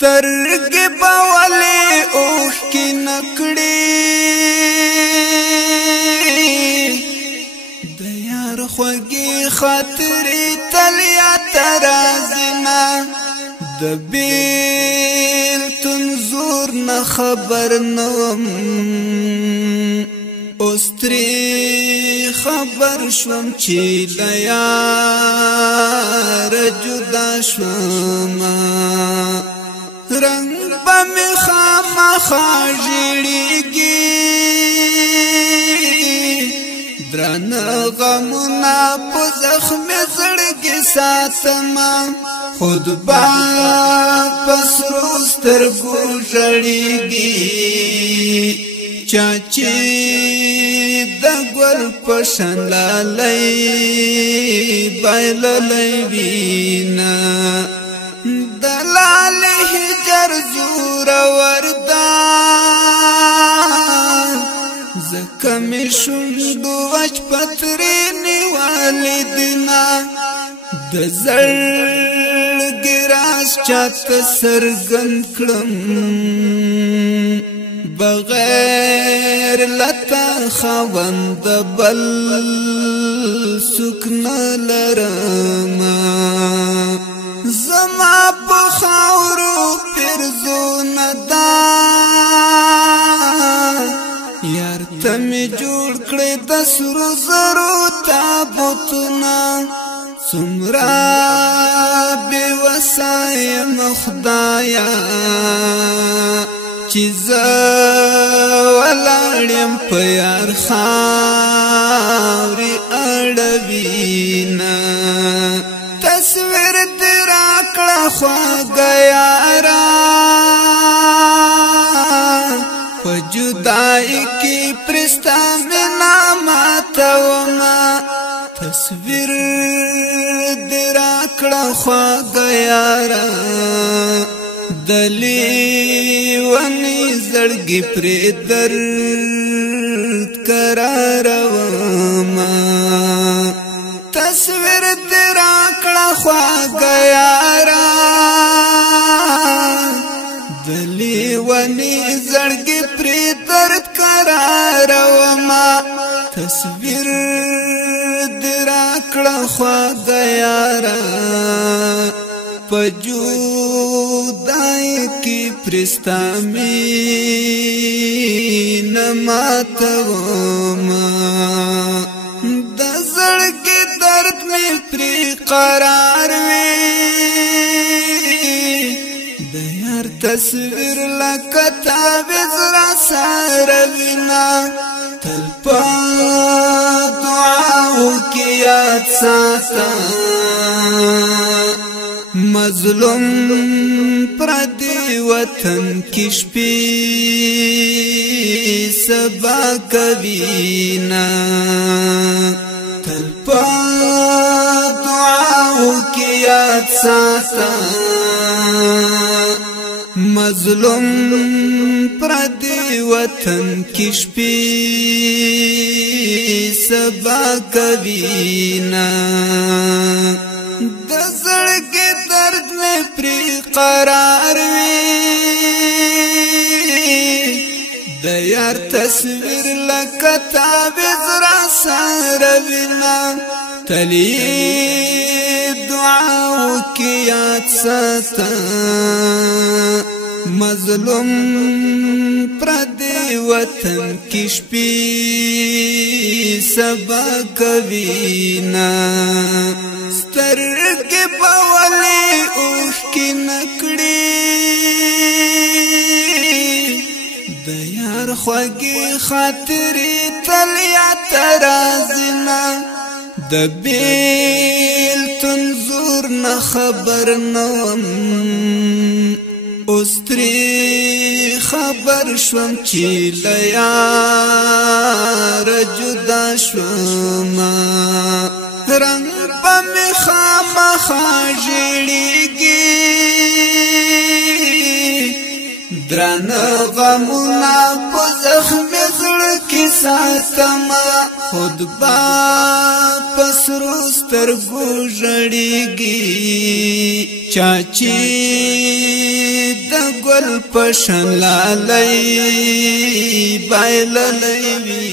سترګې به ولې اوښکې نکړي د یار خوږې خاطرې تل یاد راځي نه د بېلتون زور نه خبر نه وم اوس ترې خبر شوم چې له یاره جدا شومه رنگ با می خامخا ژړېږي درانه غمونه په زخمي زړګي ساتمه خود به په سرو سترګو ژړېږي چا چې د ګل په شان لالی بایللی وینه دلال هجر زور وردا زکم شوندو وچ پترینی والدنا د زړګي راز چاته سرګن کړم بغیر لتا خوند بل سکن لرما زما په خاورو پرزون دا یار ته می جوړ کړې د سرو زرو تابوتونه څومره بې وسایه خدایا چې زه ولاړ یم په یار خاورې اړوینه تصویر دې راکړه خواږه یاره په جدایي کې پرستا مینه ماتومه تصویر دې راکړه خواږه یاره د لیوني زړګي پرې درد قرارومه تصویر دې راکړه خواږه یاره د لیوني زړګي پرې درد قرارومه تصویر دې راکړه خواږه یاره په جدایي کې پرستا مینه ماتومه د زړګي درد مې پرې قرار وي د یار تصویر لکه تعویذ را سره وینا تل په دعاو کې یاد ساتم مظلوم پردی وطن کی شپې سبا کوینا تل په دعاو کې یاد ساتم مظلوم پردی وطن کی شپې سبا کوینا د زړګي درد مې پرې قرار وي د یار تصویر لکه تعویذ را سره وینا تلی دعاو کې یاد ساتم مظلوم پردی وطن کی شپې سبا کوینا سترګې به ولې اوښکې نکړي د یار خوږې خاطرې تل یاد راځي نه د بېلتون زور نه خبر نه وم اوس ترې خبر شوم چې له یاره جدا شومه رنگ با می خامخا ژړېږي درانه غمونه په زخمي زړه کې ساتمه خود به په سرو سترګو ژړېږي چا چې د ګل پشن لالای بایللای وی